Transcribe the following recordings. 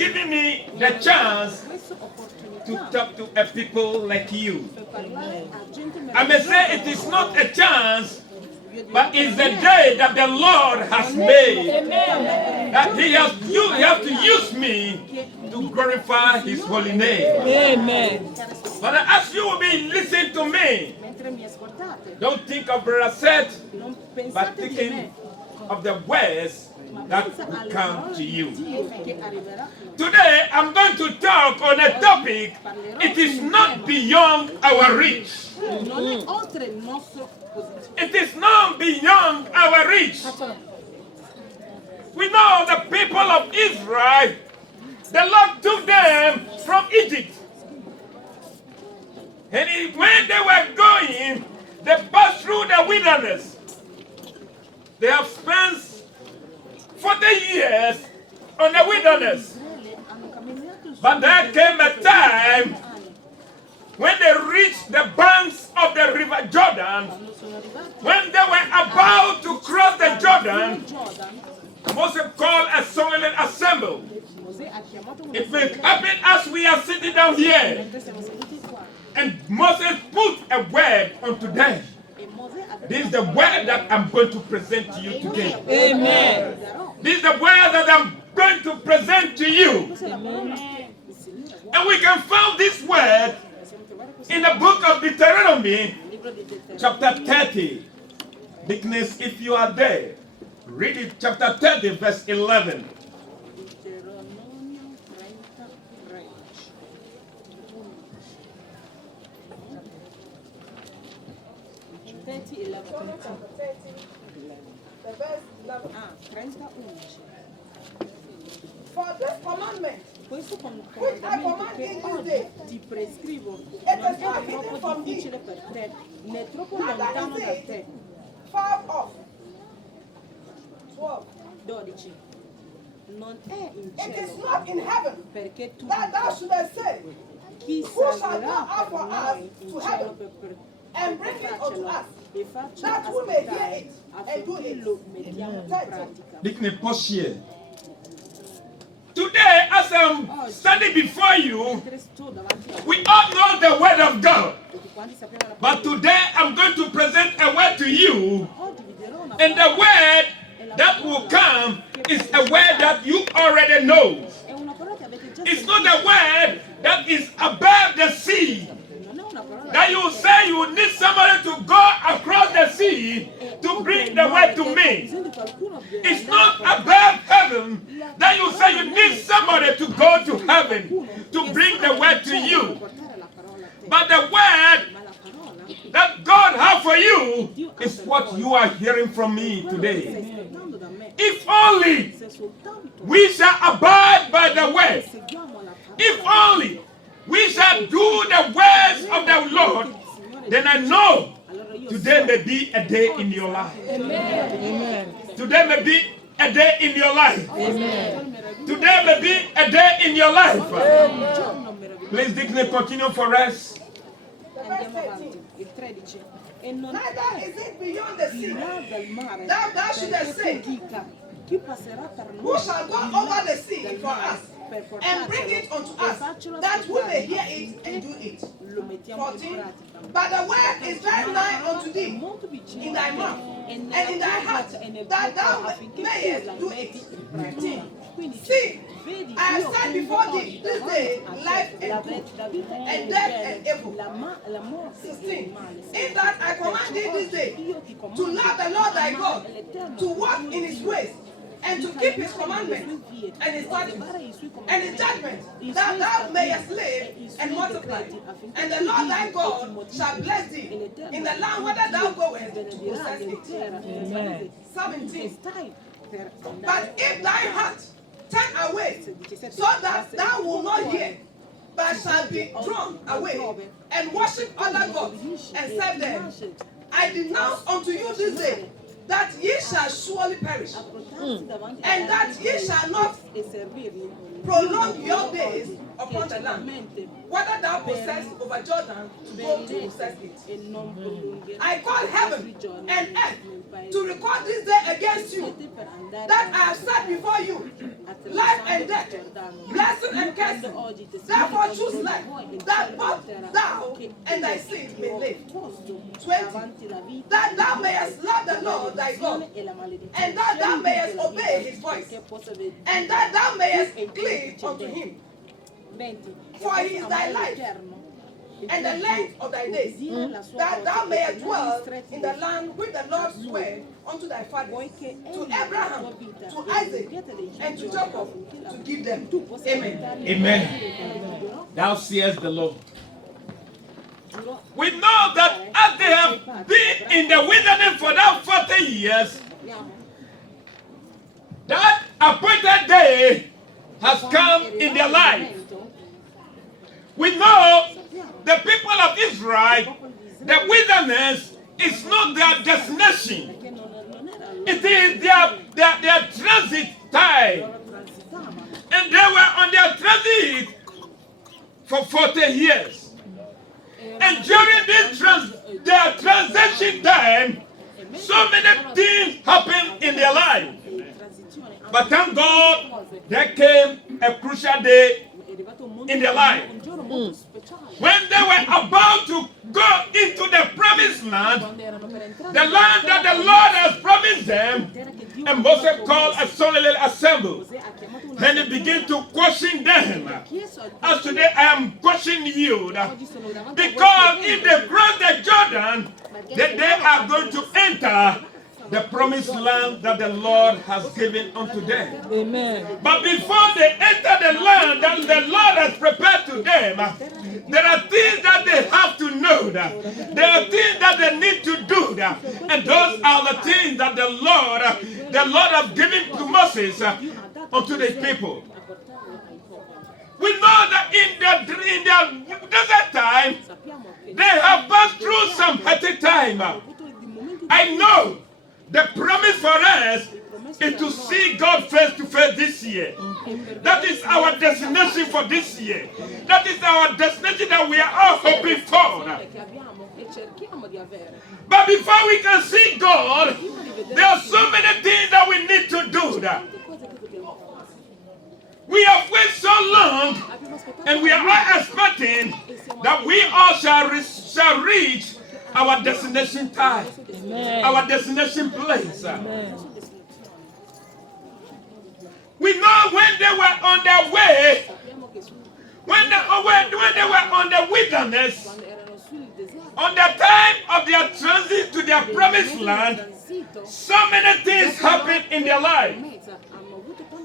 giving me the chance to talk to a people like you. I may say it is not a chance, but it's the day that the Lord has made. That He has to use me to glorify His holy name. Amen. But as you will be listening to me, don't think of Brother Seth, but thinking of the words that will come to you. Today, I'm going to talk on a topic. It is not beyond our reach. It is not beyond our reach. We know the people of Israel, the Lord took them from Egypt. And when they were going, they passed through the wilderness. They have spent 40 years on the wilderness. But there came a time when they reached the banks of the river Jordan. When they were about to cross the Jordan, Moses called a solemn assembly. It may happen as we are sitting down here. And Moses put a word unto them. This is the word that I'm going to present to you today. Amen. This is the word that I'm going to present to you. And we can find this word in the book of Deuteronomy, chapter 30. Dickness, if you are there, read it, chapter 30, verse 11. For this commandment, which I command in this day, it is not hidden from thee, neither is it far off. 12. It is not in heaven that thou shouldest say, who shall go up for us to heaven and bring it unto us, that we may hear it and do it. Dickness, pause here. Today, as I'm standing before you, we all know the word of God. But today, I'm going to present a word to you. And the word that will come is a word that you already know. It's not a word that is above the sea. That you say you need somebody to go across the sea to bring the word to me. It's not above heaven that you say you need somebody to go to heaven to bring the word to you. But the word that God has for you is what you are hearing from me today. If only we shall abide by the word. If only we shall do the words of the Lord, then I know today may be a day in your life. Amen. Today may be a day in your life. Amen. Today may be a day in your life. Please, Dickney, continue for us. Neither is it beyond the sea that thou shouldest say, who shall go over the sea for us and bring it unto us, that we may hear it and do it. 14. But the word is very nigh unto thee, in thy mouth and in thy heart, that thou mayest do it. 15. See, I have set before thee this day life and good, and death and evil. 16. In that I command thee this day to love the Lord thy God, to walk in his ways, and to keep his commandments and his statutes and his judgments, that thou mayest live and multiply. And the Lord thy God shall bless thee in the land whither thou goest to possess it. 17. But if thy heart turn away, so that thou wilt not hear, but shall be drawn away and worship other gods and serve them, I denounce unto you this day that ye shall surely perish, and that ye shall not prolong your days upon the land, whether thou possess over Jordan to go to possess it. I call heaven and earth to record this day against you, that I have set before you life and death, blessing and cursing. Therefore choose life, that both thou and thy seed may live. 20. That thou mayest love the Lord thy God, and that thou mayest obey his voice, and that thou mayest cleave unto him. For he is thy life, and the length of thy days, that thou mayest dwell in the land which the Lord sware unto thy fathers, to Abraham, to Isaac, and to Jacob, to give them. Amen. Amen. Thou seest the Lord. We know that as they have been in the wilderness for that 40 years, that appointed day has come in their life. We know the people of Israel, the wilderness is not their destination. It is their transit time. And they were on their transit for 40 years. And during this their transition time, so many things happened in their life. But thank God, there came a crucial day in their life. When they were about to go into the promised land, the land that the Lord has promised them, and Moses called a solemn assembly. And he began to question them. As today I am questioning you, because if they cross the Jordan, then they are going to enter the promised land that the Lord has given unto them. Amen. But before they enter the land that the Lord has prepared to them, there are things that they have to know. There are things that they need to do. And those are the things that the Lord has given to Moses unto the people. We know that in their desert time, they have passed through some hectic time. I know the promise for us is to see God face to face this year. That is our destination for this year. That is our destination that we are all hoping for. But before we can see God, there are so many things that we need to do. We have waited so long, and we are all expecting that we all shall reach our destination time. Amen. Our destination place. Amen. We know when they were on their way, when they were on the wilderness, on the time of their transit to their promised land, so many things happened in their life.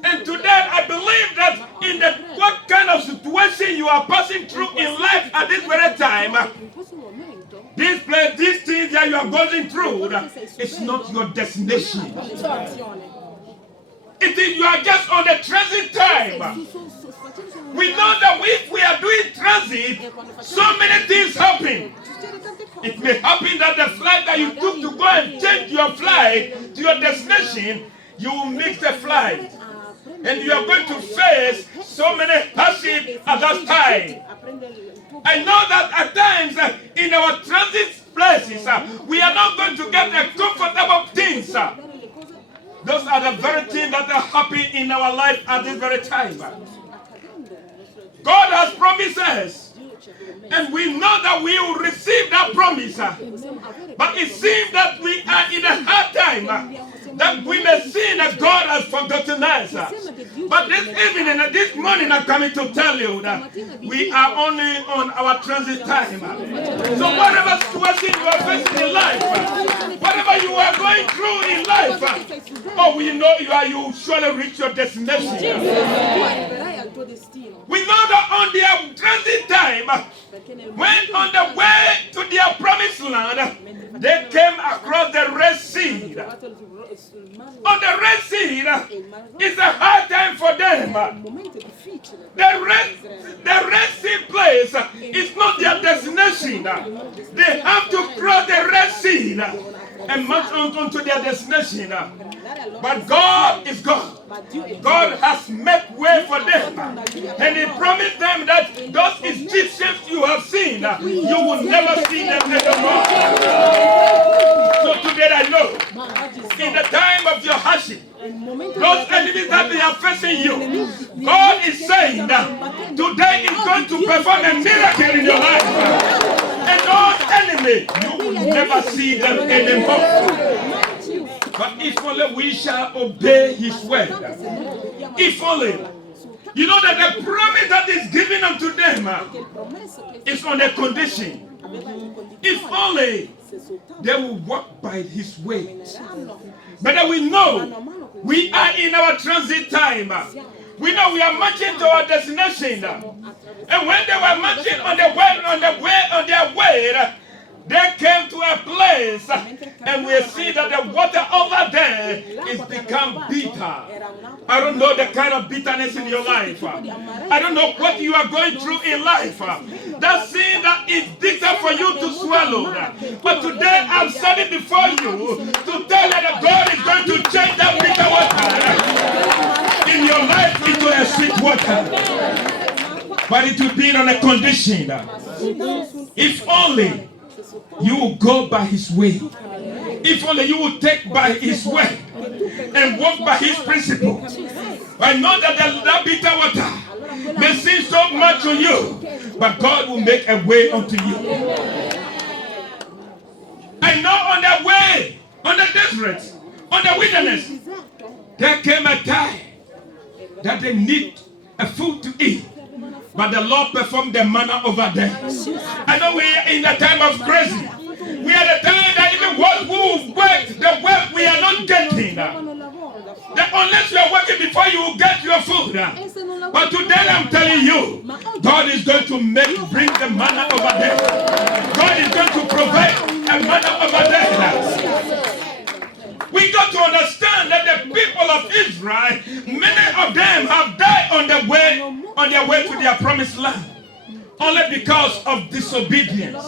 And today I believe that in what kind of situation you are passing through in life at this very time, these things that you are going through, it's not your destination. It is, you are just on the transit time. We know that if we are doing transit, so many things happen. It may happen that the flight that you took to go and change your flight to your destination, you will miss the flight. And you are going to face so many hardships at that time. I know that at times in our transit places, we are not going to get the comfortable things. Those are the very things that are happening in our life at this very time. God has promised us, and we know that we will receive that promise. But it seems that we are in a hard time, that we may see that God has forgotten us. But this evening, this morning, I'm coming to tell you that we are only on our transit time. So whatever situation you are facing in life, whatever you are going through in life, we know you surely reach your destination. We know that on their transit time, when on the way to their promised land, they came across the Red Sea. On the Red Sea, it's a hard time for them. The Red Sea place is not their destination. They have to cross the Red Sea and march on to their destination. But God is God. God has made way for them. And He promised them that those Egyptians you have seen, you will never see them anymore. So today I know in the time of your hardship, those enemies that they are facing you, God is saying that today is going to perform a miracle in your life. And those enemies, you will never see them anymore. But if only we shall obey his word. If only. You know that the promise that is given unto them is on a condition. If only they will walk by his ways. But we know we are in our transit time. We know we are marching to our destination. And when they were marching on their way, they came to a place and we see that the water over there is become bitter. I don't know the kind of bitterness in your life. I don't know what you are going through in life. That sin that is bitter for you to swallow. But today I'm standing before you to tell you that God is going to change that bitter water in your life into a sweet water. But it will be on a condition. If only you will go by his way. If only you will take by his way and walk by his principles. I know that that bitter water may seem so much to you, but God will make a way unto you. I know on the way, on the desert, on the wilderness, there came a time that they need a food to eat. But the Lord performed the manna over them. I know we are in the time of crazy. We are the time that even what we work, the work we are not getting. That unless you are working before you will get your food. But today I'm telling you, God is going to bring the manna over there. God is going to provide a manna over there. We got to understand that the people of Israel, many of them have died on their way to their promised land, only because of disobedience.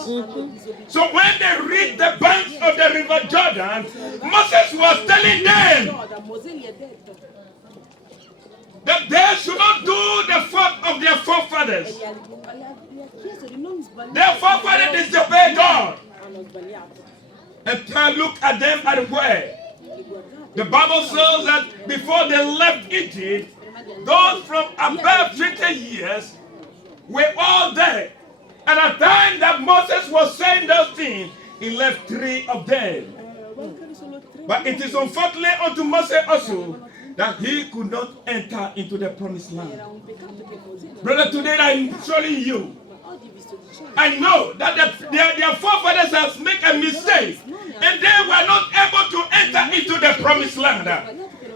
So when they reached the banks of the river Jordan, Moses was telling them that they should not do the fault of their forefathers. Their forefathers disobeyed God. And look at them at where. The Bible says that before they left Egypt, those from above 20 years were all dead. And at the time that Moses was saying those things, he left 3 of them. But it is unfortunately unto Moses also that he could not enter into the promised land. Brother, today I'm showing you. I know that their forefathers have made a mistake and they were not able to enter into the promised land.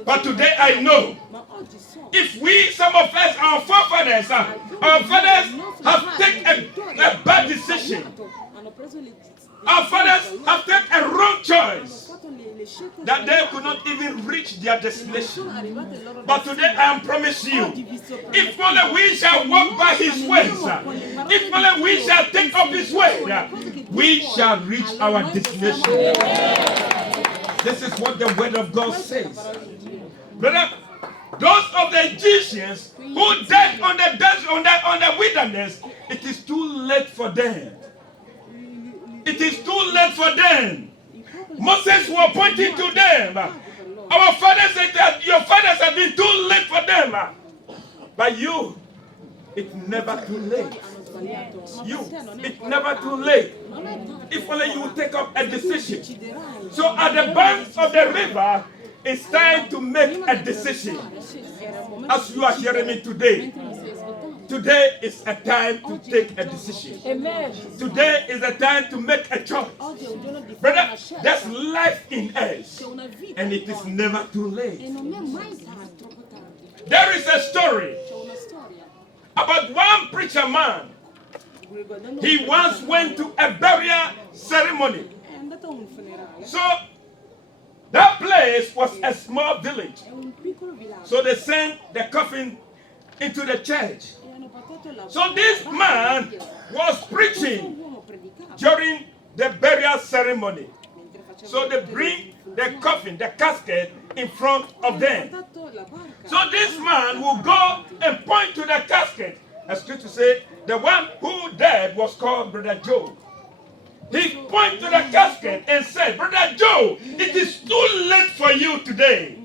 But today I know, if some of us, our fathers have taken a bad decision. Our fathers have taken a wrong choice, that they could not even reach their destination. But today I am promising you, if only we shall walk by his ways, if only we shall take up his way, we shall reach our destination. This is what the word of God says. Brother, those of the Egyptians who died on the desert, on the wilderness, it is too late for them. It is too late for them. Moses was pointing to them. Our fathers said that your fathers have been too late for them. But you, it's never too late. It's never too late. If only you will take up a decision. So at the banks of the river, it's time to make a decision. As you are hearing me today, today is a time to take a decision. Amen. Today is a time to make a choice. Brother, there's life in us, and it is never too late. There is a story about one preacher man. He once went to a burial ceremony. So that place was a small village. So they sent the coffin into the church. So this man was preaching during the burial ceremony. So they bring the coffin, the casket, in front of them. So this man will go and point to the casket. As to say, the one who died was called Brother Joe. He pointed to the casket and said, Brother Joe, it is too late for you today.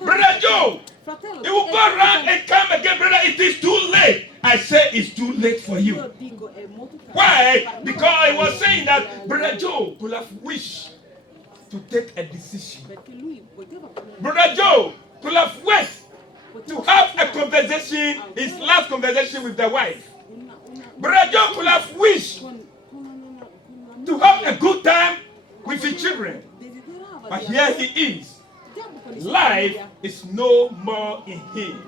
Brother Joe, he will go around and come again, brother, it is too late. I say it's too late for you. Why? Because I was saying that Brother Joe could have wished to take a decision. Brother Joe could have wished to have a conversation, his last conversation with the wife. Brother Joe could have wished to have a good time with his children. But here he is. Life is no more in him.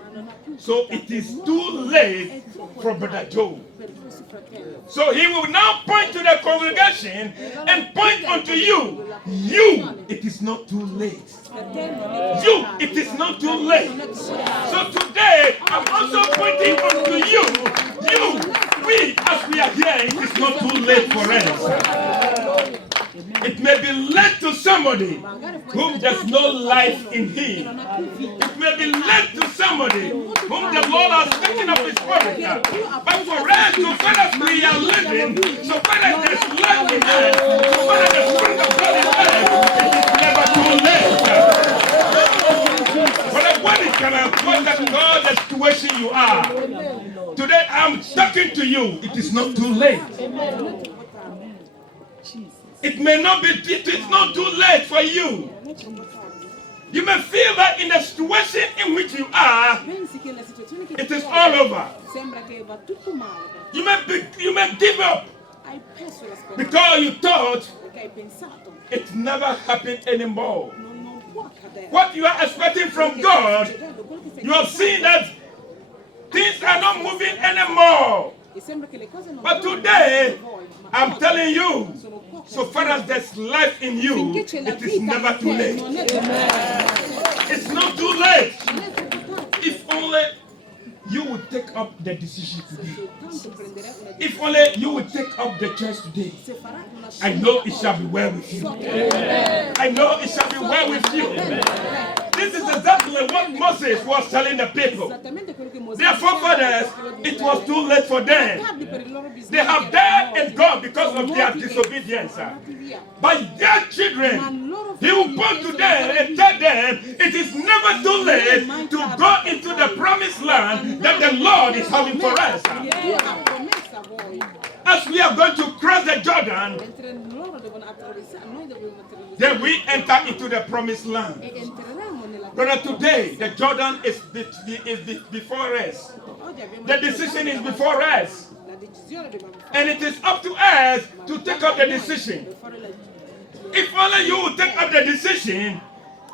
So it is too late for Brother Joe. So he will now point to the congregation and point unto you. You, it is not too late. You, it is not too late. So today, I'm also pointing unto you. You, we, as we are here, it is not too late for us. It may be led to somebody whom there's no life in him. It may be led to somebody whom the Lord has taken up his spirit. But for us, so far as we are living, so far as there's life in us, so far as the Spirit of God is there, it is never too late. But what is going to God the situation you are? Today I'm talking to you. It is not too late. It may not be, it is not too late for you. You may feel that in the situation in which you are, it is all over. You may give up because you thought it never happened anymore. What you are expecting from God, you have seen that things are not moving anymore. But today, I'm telling you, so far as there's life in you, it is never too late. It's not too late. If only you would take up the decision today. If only you would take up the choice today. I know it shall be well with you. I know it shall be well with you. This is exactly what Moses was telling the people. Their forefathers, it was too late for them. They have died and gone because of their disobedience. But their children, he will point to them and tell them it is never too late to go into the promised land that the Lord is having for us. As we are going to cross the Jordan, then we enter into the promised land. Brother, today the Jordan is before us. The decision is before us. And it is up to us to take up the decision. If only you will take up the decision,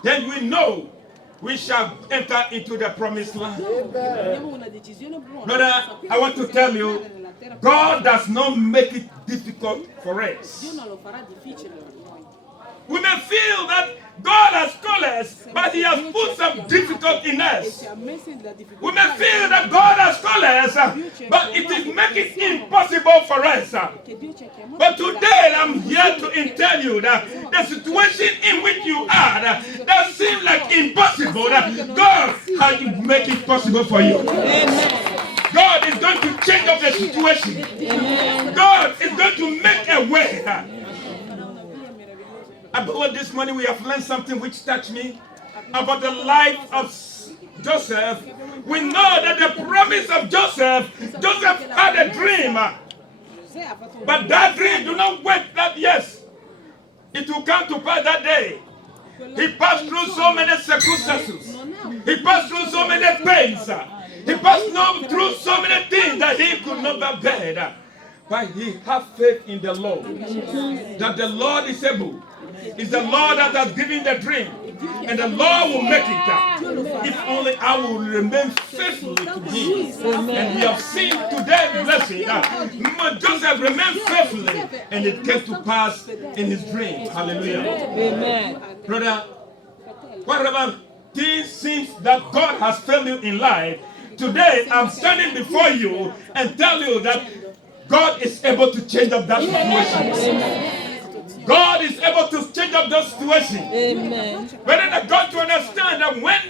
then we know we shall enter into the promised land. Brother, I want to tell you, God does not make it difficult for us. We may feel that God has called us, but He has put some difficulty in us. We may feel that God has called us, but it is making it impossible for us. But today I'm here to tell you that the situation in which you are that seems like impossible, that God has make it possible for you. God is going to change up the situation. God is going to make a way. About this morning we have learned something which touched me about the life of Joseph. We know that the promise of Joseph had a dream. But that dream do not wait that yes, it will come to pass that day. He passed through so many circumstances. He passed through so many pains. He passed through so many things that he could not bear. But he had faith in the Lord. That the Lord is able. It's the Lord that has given the dream. And the Lord will make it. If only I will remain faithful to Him. And we have seen today's lesson that Joseph remained faithfully. And it came to pass in his dream. Hallelujah. Amen. Brother, whatever things seems that God has failed you in life, today I'm standing before you and tell you that God is able to change up that situation. God is able to change up that situation. Amen. But then I got to understand that when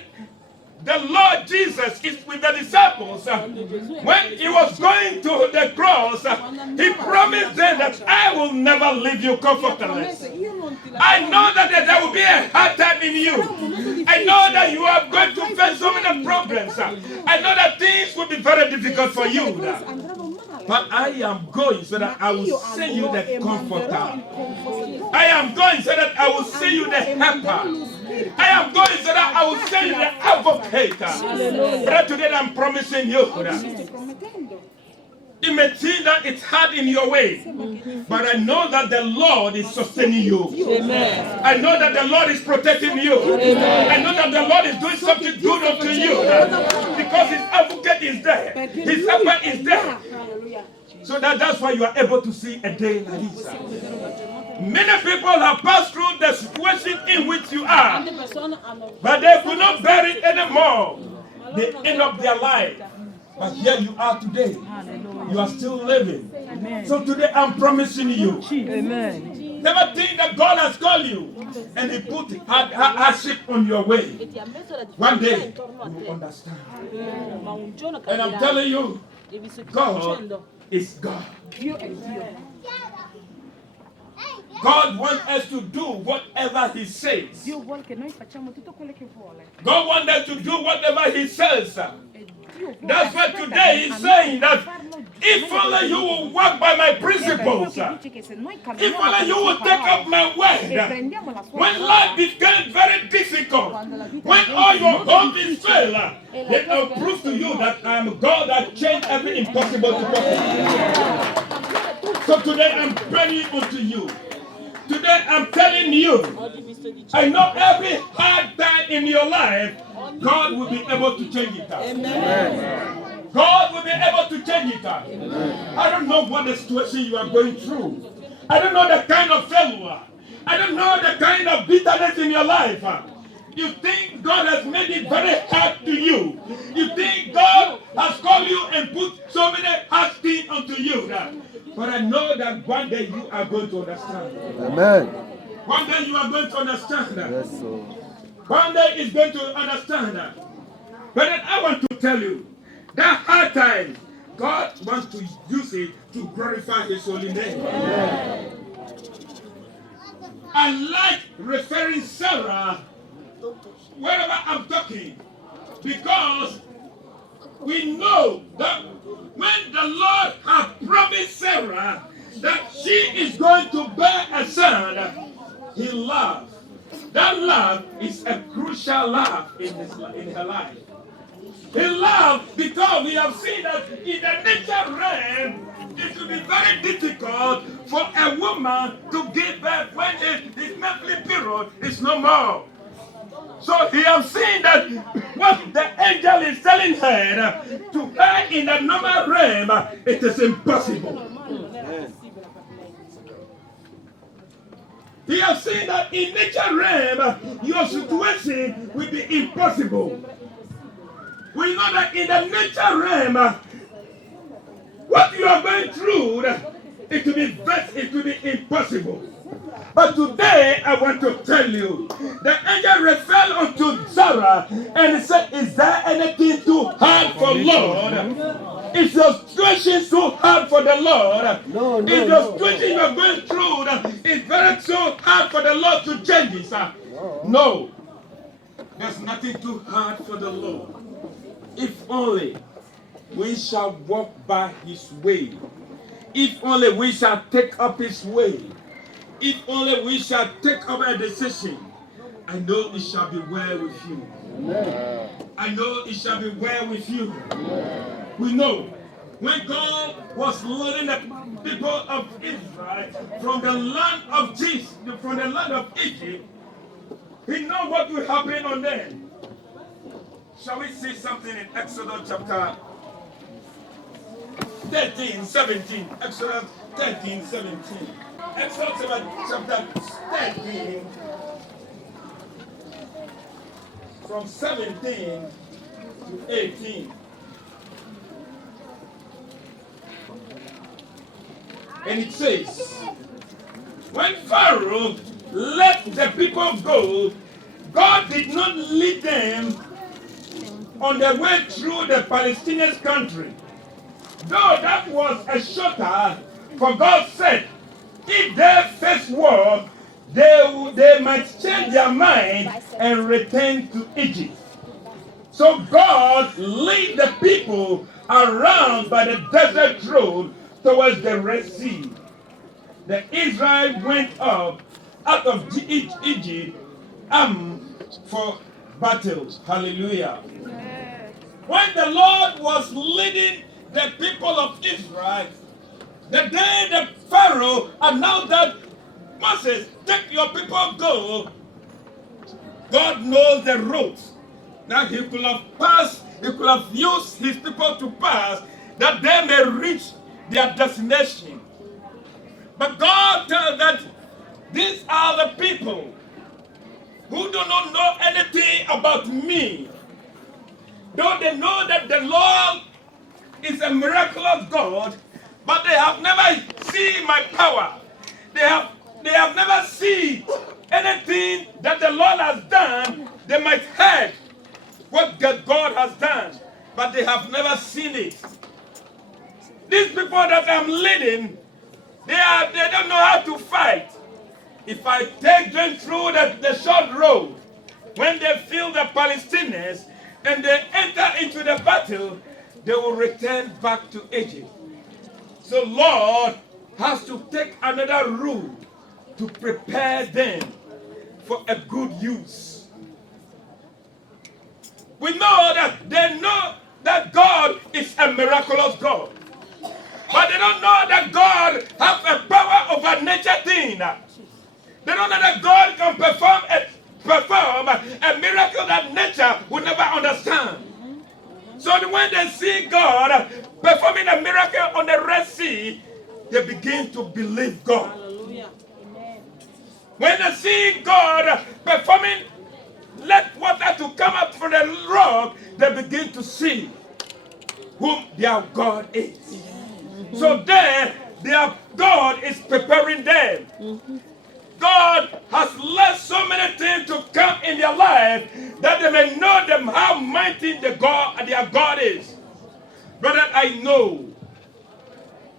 the Lord Jesus is with the disciples, when he was going to the cross, he promised them that I will never leave you comfortless. I know that there will be a hard time in you. I know that you are going to face so many problems. I know that things will be very difficult for you. But I am going so that I will send you the comforter. I am going so that I will send you the helper. I am going so that I will send you the advocate. But today I'm promising you. It may seem that it's hard in your way, but I know that the Lord is sustaining you. Amen. I know that the Lord is protecting you. Amen. I know that the Lord is doing something good unto you because his advocate is there. His helper is there. So that's why you are able to see a day like this. Many people have passed through the situation in which you are, but they could not bear it anymore. They end up their life. But here you are today. You are still living. Amen. So today I'm promising you. Amen. Never think that God has called you and he put hardship on your way. One day you will understand. And I'm telling you, God is God. God wants us to do whatever he says. God wants us to do whatever he says. That's why today he's saying that if only you will walk by my principles, if only you will take up my word, when life becomes very difficult, when all your hope is failed, then I'll prove to you that I am God that changed every impossible to possible. So today I'm praying unto you. Today I'm telling you, I know every hard time in your life, God will be able to change it. Amen. God will be able to change it. Amen. I don't know what the situation you are going through. I don't know the kind of failure. I don't know the kind of bitterness in your life. You think God has made it very hard to you. You think God has called you and put so many hard things onto you. But I know that one day you are going to understand. Amen. One day you are going to understand. Yes, sir. One day is going to understand. But then I want to tell you, that hard time, God wants to use it to glorify his holy name. Amen. I like referring Sarah wherever I'm talking, because we know that when the Lord has promised Sarah that she is going to bear a son, he loved. That love is a crucial love in her life. He loved because we have seen that in the nature realm, it will be very difficult for a woman to give birth when his monthly period is no more. So he has seen that what the angel is telling her to her in the normal realm, it is impossible. He has seen that in nature realm, your situation will be impossible. We know that in the nature realm, what you are going through, it will be impossible. But today, I want to tell you, the angel referred unto Sarah and said, is there anything too hard for Lord? Is your situation too hard for the Lord? No, is your situation you are going through is very so hard for the Lord to change it? No. There's nothing too hard for the Lord. If only we shall walk by his way. If only we shall take up his way. If only we shall take up a decision, I know it shall be well with you. Amen. I know it shall be well with you. Amen. We know when God was leading the people of Israel from the land of Egypt, he knew what will happen on them. Shall we see something in Exodus chapter 13, 17? Exodus 13, 17. Exodus chapter 13, from 17 to 18. And it says, when Pharaoh let the people go, God did not lead them on their way through the Palestinian country. Though that was a shelter, for God said, if they face war, they might change their mind and return to Egypt. So God led the people around by the desert road towards the Red Sea. The Israel went up out of Egypt for battles. Hallelujah. When the Lord was leading the people of Israel, the day the Pharaoh announced that Moses, take your people, go, God knows the route. Now he could have passed, he could have used his people to pass, that they may reach their destination. But God tells that these are the people who do not know anything about me. Though they know that the Lord is a miraculous God, but they have never seen my power. They have never seen anything that the Lord has done. They might heard what God has done, but they have never seen it. These people that I'm leading, they don't know how to fight. If I take them through the short road, when they feel the Palestinians and they enter into the battle, they will return back to Egypt. So Lord has to take another route to prepare them for a good use. We know that they know that God is a miraculous God. But they don't know that God has a power over nature thing. They don't know that God can perform a miracle that nature will never understand. So when they see God performing a miracle on the Red Sea, they begin to believe God. Hallelujah. When they see God performing, let water to come up from the rock, they begin to see whom their God is. So there, their God is preparing them. God has let so many things to come in their life that they may know them how mighty their God is. Brother, I know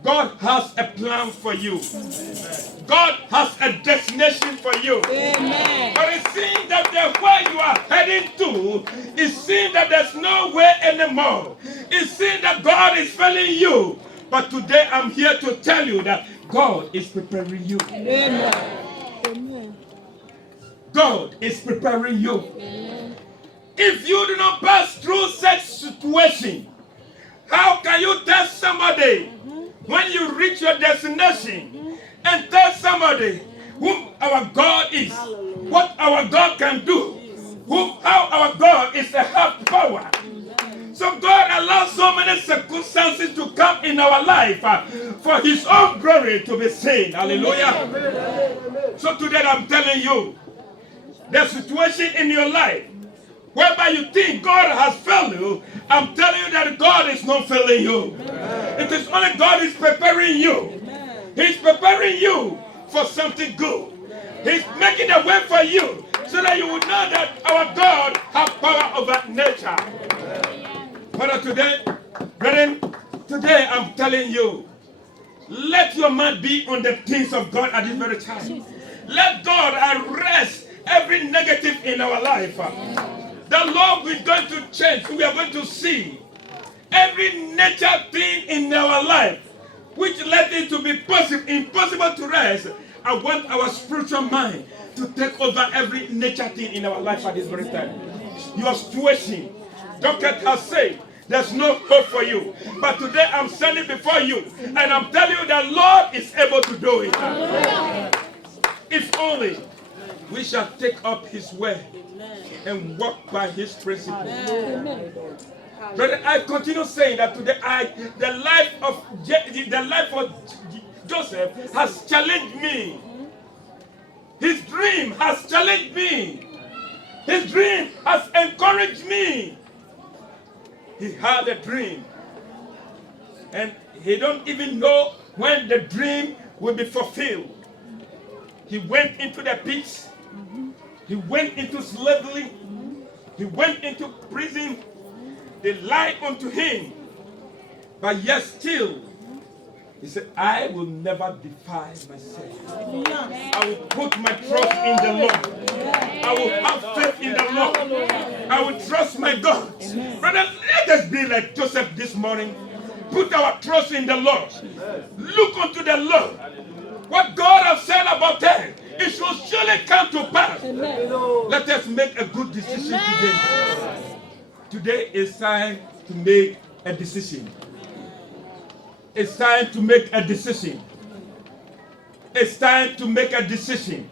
God has a plan for you. God has a destination for you. Amen. But it seems that where you are heading to, it seems that there's no way anymore. It seems that God is failing you. But today I'm here to tell you that God is preparing you. Amen. Amen. God is preparing you. If you do not pass through such situation, how can you tell somebody when you reach your destination and tell somebody whom our God is, what our God can do, how our God is a have power? So God allows so many circumstances to come in our life for his own glory to be seen. Hallelujah. So today I'm telling you, the situation in your life whereby you think God has failed you, I'm telling you that God is not failing you. It is only God is preparing you. He's preparing you for something good. He's making a way for you so that you will know that our God has power over nature. Father, today, brethren, today I'm telling you, let your mind be on the things of God at this very time. Let God arrest every negative in our life. The Lord is going to change. We are going to see every nature thing in our life which led it to be impossible to rest. I want our spiritual mind to take over every nature thing in our life at this very time. Your situation, doctor has said, there's no hope for you. But today I'm standing before you and I'm telling you that Lord is able to do it. If only we shall take up his way and walk by his principles. Brother, I continue saying that today the life of Joseph has challenged me. His dream has challenged me. His dream has encouraged me. He had a dream, and he don't even know when the dream will be fulfilled. He went into the pits. He went into slavery. He went into prison. They lied unto him. But yet still, he said, I will never defile myself. I will put my trust in the Lord. I will have faith in the Lord. I will trust my God. Brother, let us be like Joseph this morning. Put our trust in the Lord. Look unto the Lord. What God has said about them, it shall surely come to pass. Let us make a good decision today. Today is time to make a decision. It's time to make a decision. It's time to make a decision.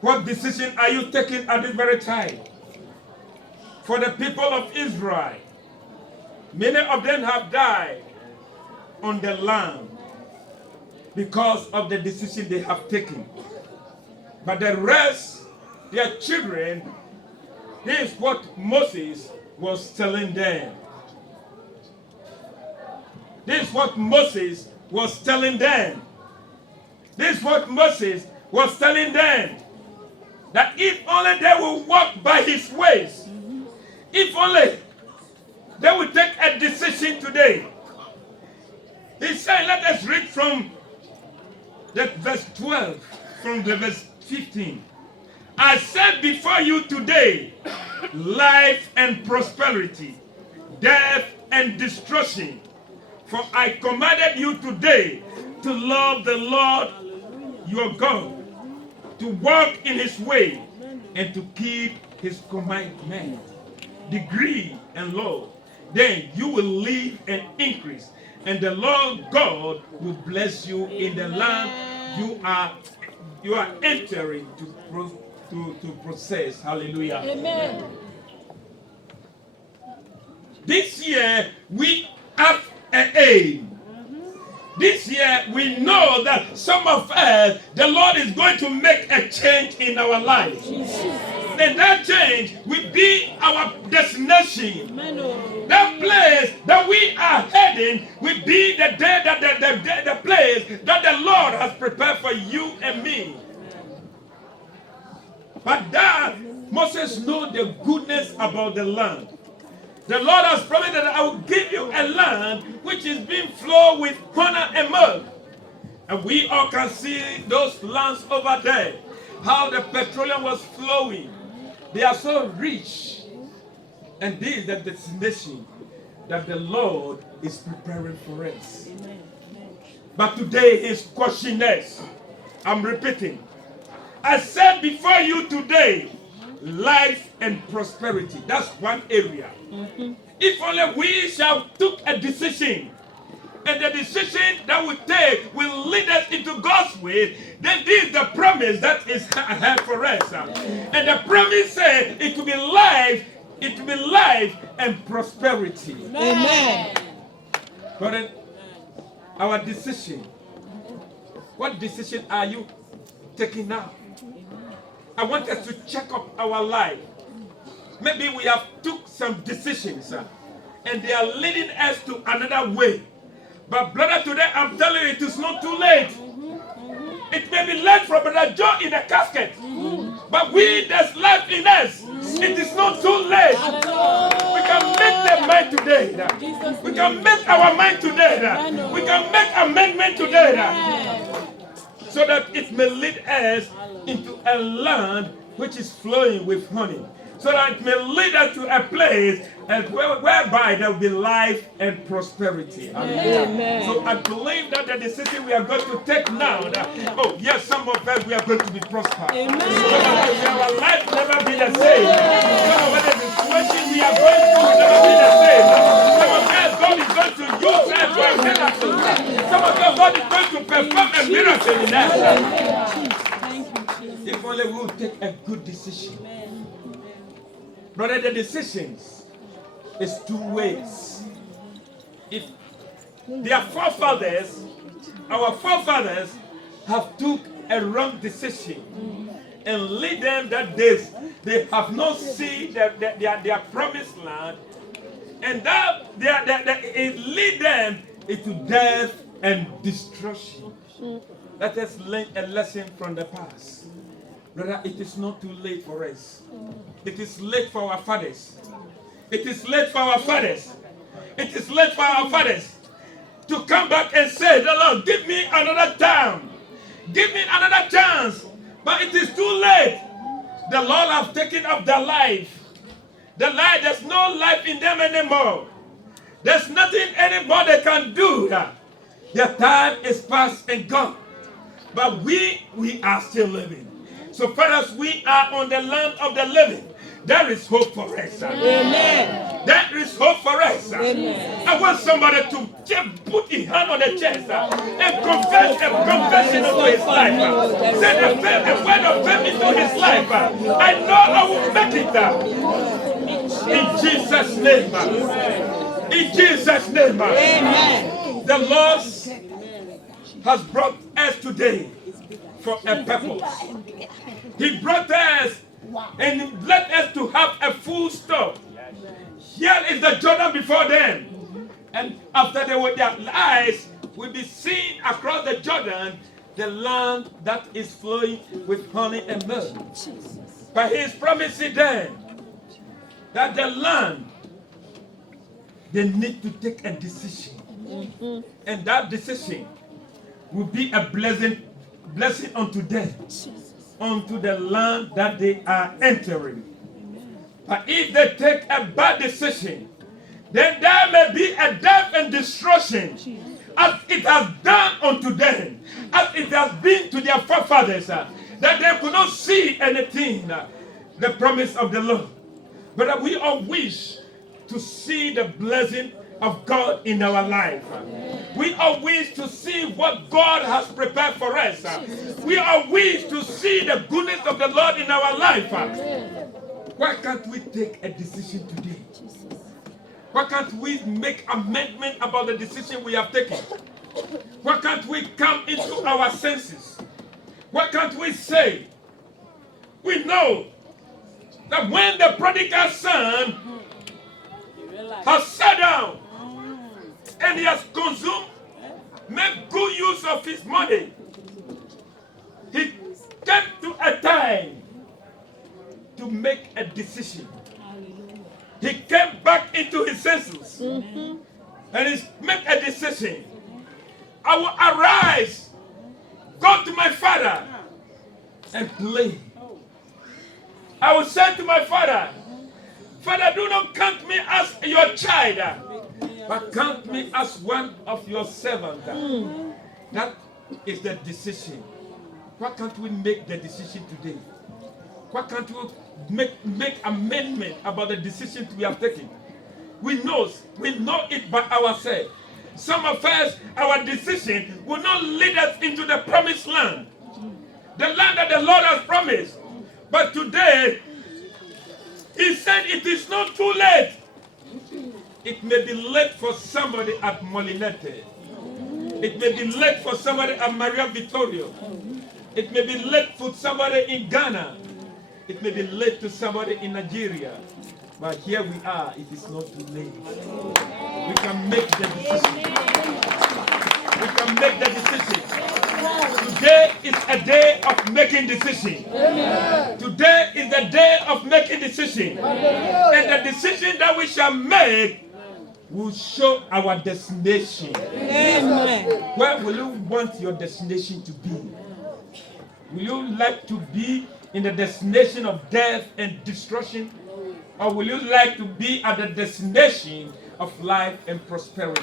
What decision are you taking at this very time? For the people of Israel, many of them have died on the land because of the decision they have taken. But the rest, their children, this is what Moses was telling them. This is what Moses was telling them. This is what Moses was telling them. That if only they will walk by his ways, if only they will take a decision today. He said, let us read from the verse 12, from the verse 15. I said before you today, life and prosperity, death and destruction. For I commanded you today to love the Lord your God, to walk in his way, and to keep his commandments, decree and law. Then you will live and increase, and the Lord God will bless you in the land you are entering to possess. Hallelujah. Amen. This year we have an aim. This year we know that some of us, the Lord is going to make a change in our lives. And that change will be our destination. That place that we are heading will be the day that the place that the Lord has prepared for you and me. But that Moses knows the goodness about the land. The Lord has promised that I will give you a land which is being flowed with honey and milk. And we all can see those lands over there, how the petroleum was flowing. They are so rich. And this is the destination that the Lord is preparing for us. But today is questioning us. I'm repeating. I said before you today, life and prosperity. That's one area. If only we shall take a decision, and the decision that we take will lead us into God's way, then this is the promise that is ahead for us. And the promise says it will be life and prosperity. Amen. But our decision, what decision are you taking now? I want us to check up our life. Maybe we have took some decisions and they are leading us to another way. But brother, today I'm telling you, it is not too late. It may be late for Brother Joe in the casket. But there's life in us. It is not too late. We can make the mind today. We can make our mind today. We can make amendment today. So that it may lead us into a land which is flowing with honey. So that it may lead us to a place whereby there will be life and prosperity. Amen. So I believe that the decision we are going to take now, yes, some of us we are going to be prosperous. Some of us, our life will never be the same. Some of us, the situation we are going through will never be the same. Some of us, God is going to use us for a miracle. Some of us, God is going to perform a miracle in us. If only we will take a good decision. Brother, the decisions is two ways. If their forefathers, our forefathers have took a wrong decision and lead them that they have not seen their promised land, and that it lead them into death and destruction. Let us learn a lesson from the past. Brother, it is not too late for us. It is late for our fathers. It is late for our fathers. It is late for our fathers to come back and say, the Lord, give me another time. Give me another chance. But it is too late. The Lord has taken up their life. The life, there's no life in them anymore. There's nothing anybody can do. Their time is past and gone. But we are still living. So fathers, we are on the land of the living. There is hope for us. Amen. There is hope for us. Amen. I want somebody to just put his hand on the chest and confess a confession into his life. Send a word of faith into his life. I know I will make it. In Jesus' name. In Jesus' name. Amen. The Lord has brought us today for a purpose. He brought us and led us to have a full stop. Here is the Jordan before them. And after they were, their eyes will be seen across the Jordan, the land that is flowing with honey and milk. But he is promising them that the land, they need to take a decision. And that decision will be a blessing unto them, unto the land that they are entering. But if they take a bad decision, then there may be a death and destruction, as it has done unto them, as it has been to their forefathers, that they could not see anything, the promise of the Lord. But we all wish to see the blessing of God in our life. We all wish to see what God has prepared for us. We all wish to see the goodness of the Lord in our life. Why can't we take a decision today? Why can't we make amendment about the decision we have taken? Why can't we come into our senses? Why can't we say, we know that when the prodigal son has sat down and he has consumed, made good use of his money, he came to a time to make a decision. He came back into his senses and he made a decision. I will arise, go to my father and play. I will say to my father, Father, do not count me as your child, but count me as one of your servants. That is the decision. Why can't we make the decision today? Why can't we make amendment about the decisions we have taken? We know it by ourselves. Some of us, our decision will not lead us into the promised land. The land that the Lord has promised. But today, he said it is not too late. It may be late for somebody at Molinete. It may be late for somebody at Maria Vittorio. It may be late for somebody in Ghana. It may be late to somebody in Nigeria. But here we are. It is not too late. We can make the decision. We can make the decision. Today is a day of making decision. Today is the day of making decision. And the decision that we shall make will show our destination. Where will you want your destination to be? Will you like to be in the destination of death and destruction? Or will you like to be at the destination of life and prosperity?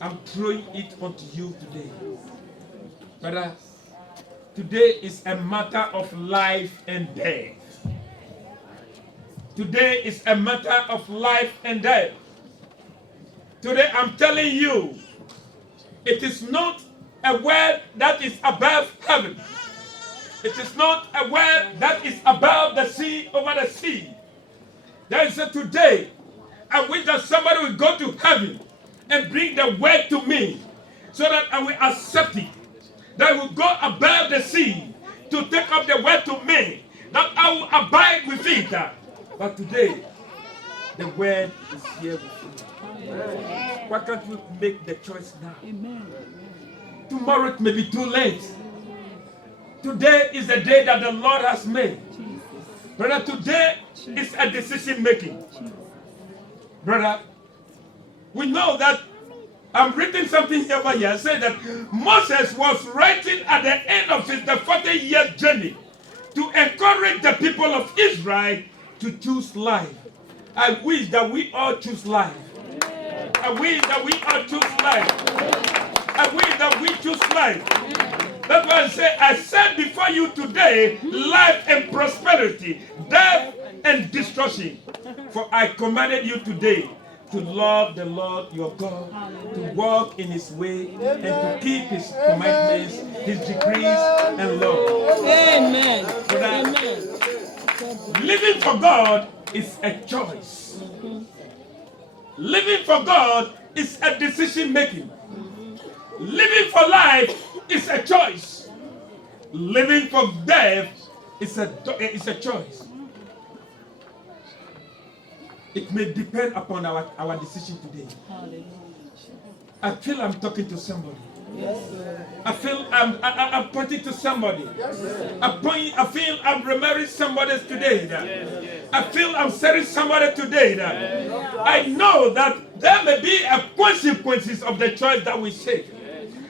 I'm throwing it onto you today. Brother, today is a matter of life and death. Today is a matter of life and death. Today I'm telling you, it is not a word that is above heaven. It is not a word that is above the sea, over the sea. There is a today, I wish that somebody will go to heaven and bring the word to me so that I will accept it. That I will go above the sea to take up the word to me, that I will abide with it. But today, the word is here with you. Why can't we make the choice now? Tomorrow it may be too late. Today is the day that the Lord has made. Brother, today is a decision making. Brother, we know that I'm reading something here over here. Say that Moses was writing at the end of the 40-year journey to encourage the people of Israel to choose life. I wish that we all choose life. I wish that we all choose life. I wish that we choose life. That's why I said before you today, life and prosperity, death and destruction. For I commanded you today to love the Lord your God, to walk in his way, and to keep his commandments, his decrees, and law. Amen. Amen. Living for God is a choice. Living for God is a decision making. Living for life is a choice. Living for death is a choice. It may depend upon our decision today. I feel I'm talking to somebody. Yes, I feel I'm pointing to somebody. I feel I'm remembering somebody today. I feel I'm serving somebody today. I know that there may be a consequences of the choice that we take.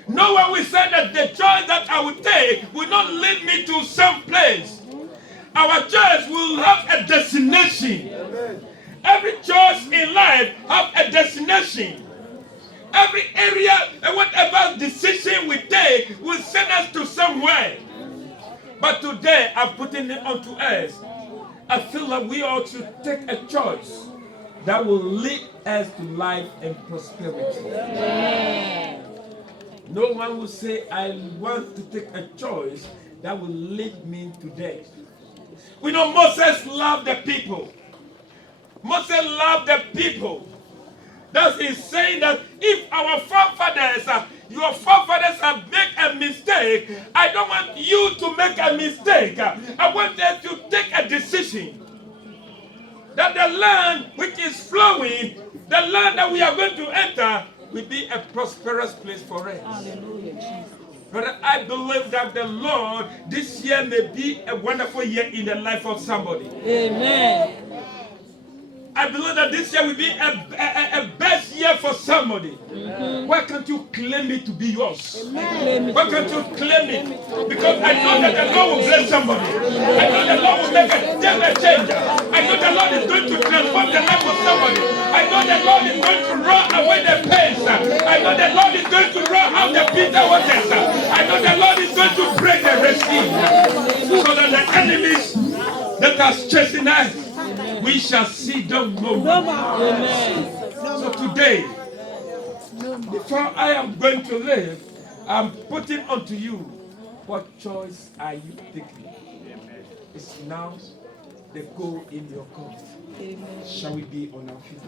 No one will say that the choice that I will take will not lead me to some place. Our choice will have a destination. Every choice in life have a destination. Every area and whatever decision we take will send us to somewhere. But today I'm putting it onto us. I feel that we ought to take a choice that will lead us to life and prosperity. No one will say, I want to take a choice that will lead me to death. We know Moses loved the people. Moses loved the people. That is saying that if our forefathers, your forefathers have made a mistake, I don't want you to make a mistake. I want them to take a decision. That the land which is flowing, the land that we are going to enter, will be a prosperous place for us. Hallelujah, Jesus. But I believe that the Lord, this year may be a wonderful year in the life of somebody. Amen. I believe that this year will be a best year for somebody. Why can't you claim it to be yours? Why can't you claim it? Because I know that the Lord will bless somebody. I know the Lord will make a change. I know the Lord is going to transform the life of somebody. I know the Lord is going to roll away the pains. I know the Lord is going to roll out the bitter waters. I know the Lord is going to break the rescue. So that the enemies that are chasing us, we shall see them no more. So today, before I am going to live, I'm putting unto you, what choice are you taking? It's now the goal in your court. Shall we be on our feet?